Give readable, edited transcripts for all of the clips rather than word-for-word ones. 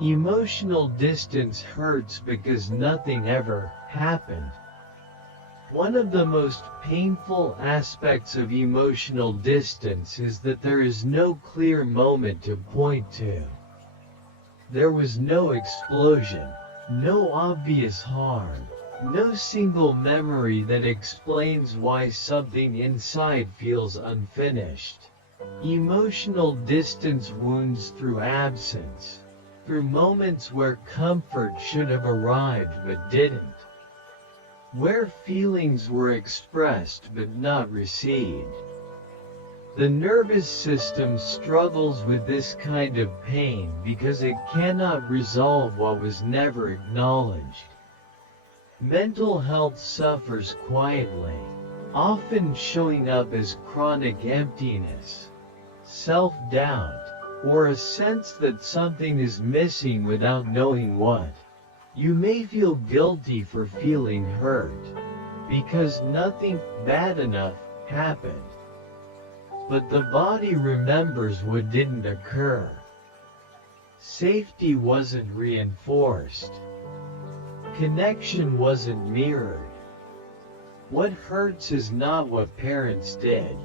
Emotional distance hurts because nothing ever happened. One of the most painful aspects of emotional distance is that there is no clear moment to point to. There was no explosion, no obvious harm, no single memory that explains why something inside feels unfinished. Emotional distance wounds through absence, through moments where comfort should have arrived but didn't, where feelings were expressed but not received. The nervous system struggles with this kind of pain because it cannot resolve what was never acknowledged. Mental health suffers quietly, often showing up as chronic emptiness, self-doubt, or a sense that something is missing without knowing what. You may feel guilty for feeling hurt, because nothing bad enough happened. But the body remembers what didn't occur. Safety wasn't reinforced. Connection wasn't mirrored. What hurts is not what parents did,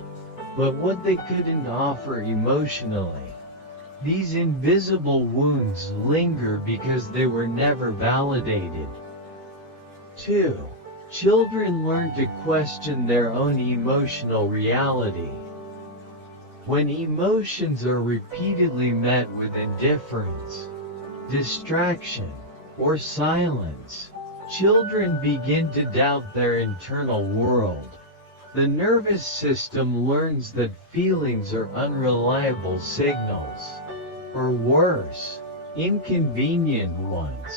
but what they couldn't offer emotionally. These invisible wounds linger because they were never validated. 2. Children learn to question their own emotional reality. When emotions are repeatedly met with indifference, distraction, or silence, children begin to doubt their internal world. The nervous system learns that feelings are unreliable signals, or worse, inconvenient ones.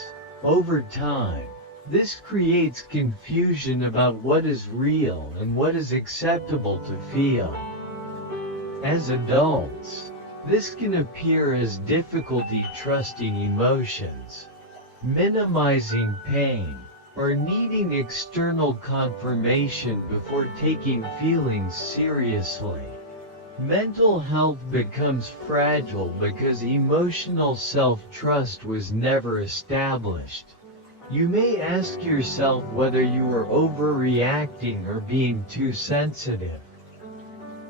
Over time, this creates confusion about what is real and what is acceptable to feel. As adults, this can appear as difficulty trusting emotions, minimizing pain, or needing external confirmation before taking feelings seriously. Mental health becomes fragile because emotional self-trust was never established. You may ask yourself whether you are overreacting or being too sensitive,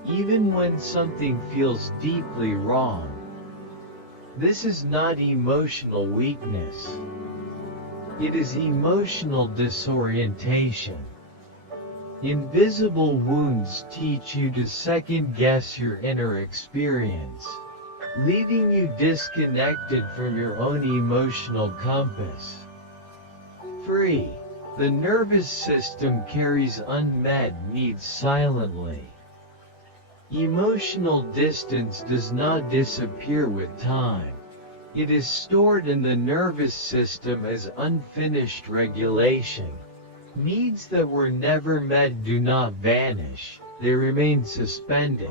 even when something feels deeply wrong. This is not emotional weakness. It is emotional disorientation. Invisible wounds teach you to second-guess your inner experience, leaving you disconnected from your own emotional compass. 3. The nervous system carries unmet needs silently. Emotional distance does not disappear with time. It is stored in the nervous system as unfinished regulation. Needs that were never met do not vanish, they remain suspended,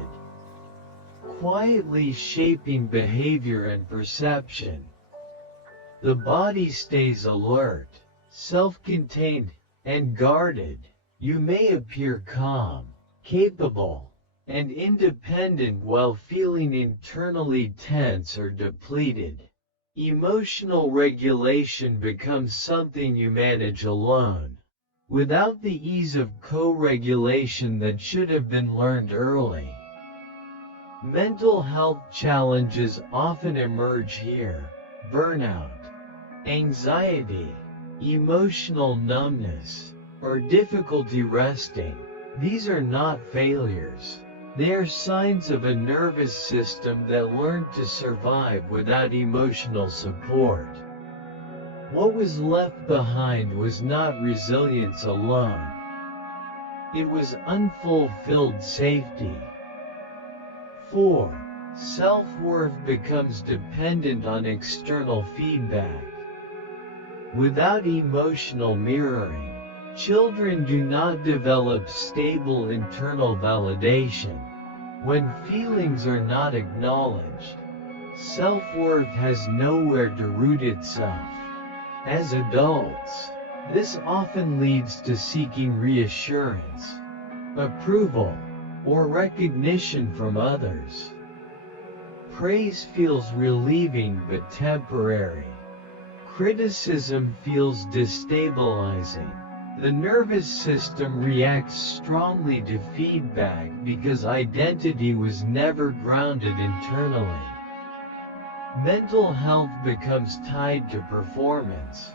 quietly shaping behavior and perception. The body stays alert, self-contained, and guarded. You may appear calm, capable, and independent while feeling internally tense or depleted. Emotional regulation becomes something you manage alone, without the ease of co-regulation that should have been learned early. Mental health challenges often emerge here: burnout, anxiety, emotional numbness, or difficulty resting. These are not failures. They are signs of a nervous system that learned to survive without emotional support. What was left behind was not resilience alone. It was unfulfilled safety. 4. Self-worth becomes dependent on external feedback. Without emotional mirroring, children do not develop stable internal validation. When feelings are not acknowledged, self-worth has nowhere to root itself. As adults, this often leads to seeking reassurance, approval, or recognition from others. Praise feels relieving but temporary. Criticism feels destabilizing. The nervous system reacts strongly to feedback because identity was never grounded internally. Mental health becomes tied to performance,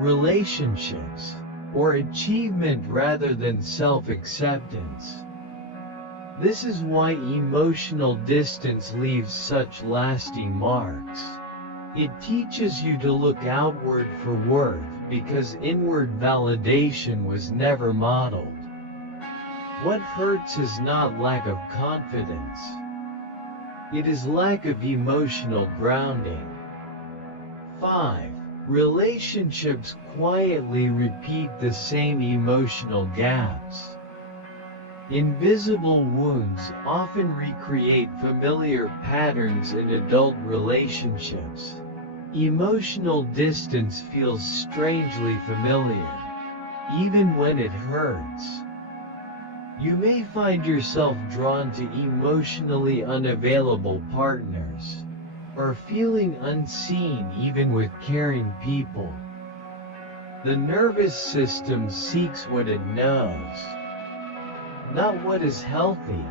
relationships, or achievement rather than self-acceptance. This is why emotional distance leaves such lasting marks. It teaches you to look outward for worth because inward validation was never modeled. What hurts is not lack of confidence. It is lack of emotional grounding. 5. Relationships quietly repeat the same emotional gaps. Invisible wounds often recreate familiar patterns in adult relationships. Emotional distance feels strangely familiar, even when it hurts. You may find yourself drawn to emotionally unavailable partners, or feeling unseen even with caring people. The nervous system seeks what it knows, not what is healthy,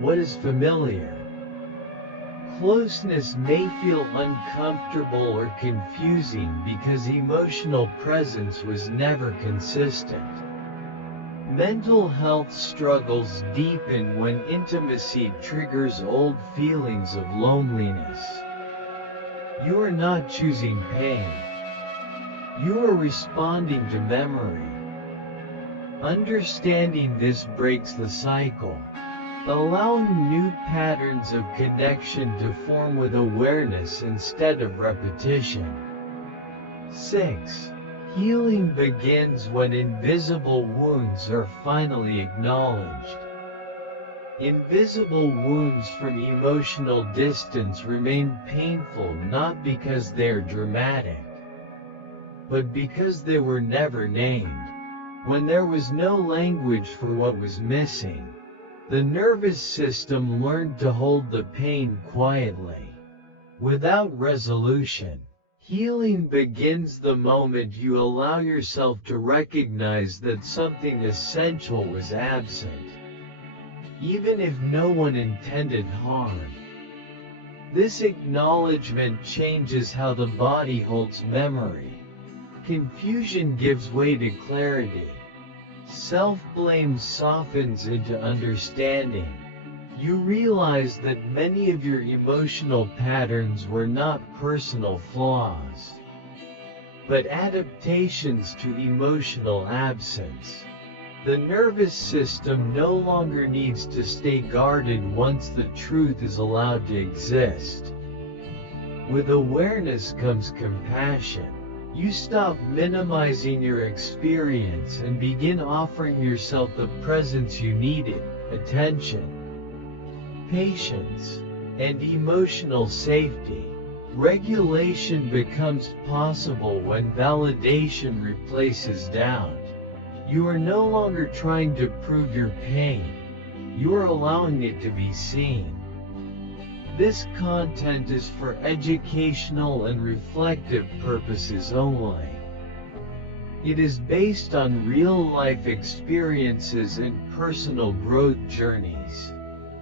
what is familiar. Closeness may feel uncomfortable or confusing because emotional presence was never consistent. Mental health struggles deepen when intimacy triggers old feelings of loneliness. You are not choosing pain. You are responding to memory. Understanding this breaks the cycle, allowing new patterns of connection to form with awareness instead of repetition. 6. Healing begins when invisible wounds are finally acknowledged. Invisible wounds from emotional distance remain painful not because they are dramatic, but because they were never named. When there was no language for what was missing, the nervous system learned to hold the pain quietly, without resolution. Healing begins the moment you allow yourself to recognize that something essential was absent, even if no one intended harm. This acknowledgement changes how the body holds memory. Confusion gives way to clarity. Self-blame softens into understanding. You realize that many of your emotional patterns were not personal flaws, but adaptations to emotional absence. The nervous system no longer needs to stay guarded once the truth is allowed to exist. With awareness comes compassion. You stop minimizing your experience and begin offering yourself the presence you needed: attention, patience, and emotional safety. Regulation becomes possible when validation replaces doubt. You are no longer trying to prove your pain. You are allowing it to be seen. This content is for educational and reflective purposes only. It is based on real-life experiences and personal growth journeys,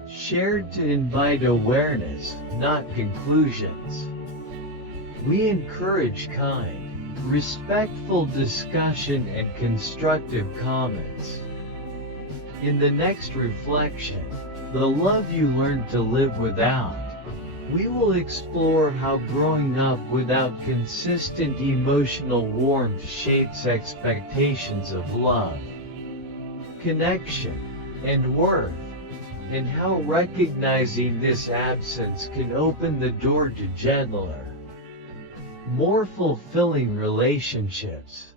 shared to invite awareness, not conclusions. We encourage kind, respectful discussion and constructive comments. In the next reflection, The Love You Learned to Live Without, we will explore how growing up without consistent emotional warmth shapes expectations of love, connection, and worth, and how recognizing this absence can open the door to gentler, more fulfilling relationships.